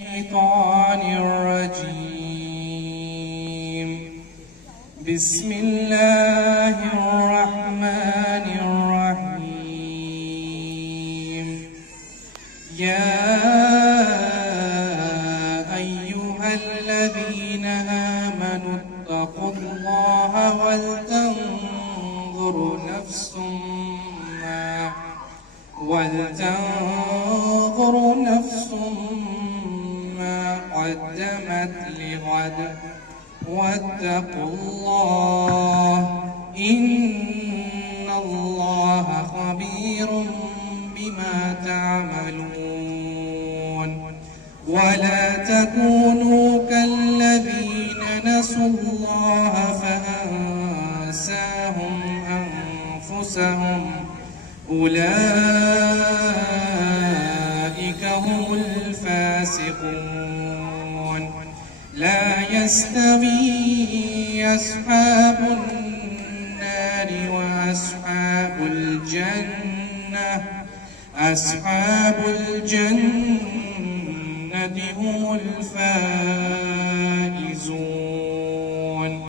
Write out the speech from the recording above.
الشيطان الرجيم. بسم الله الرحمن الرحيم. يا أيها الذين آمنوا اتقوا الله ولتنظر نفس ما قدمت لغد واتقوا الله إن الله خبير بما تعملون. ولا تكونوا كالذين نسوا الله فأنساهم أنفسهم أولئك هم الفاسقون. لا يستوي أصحاب النار وأصحاب الجنة. أصحاب الجنة هم الفائزون.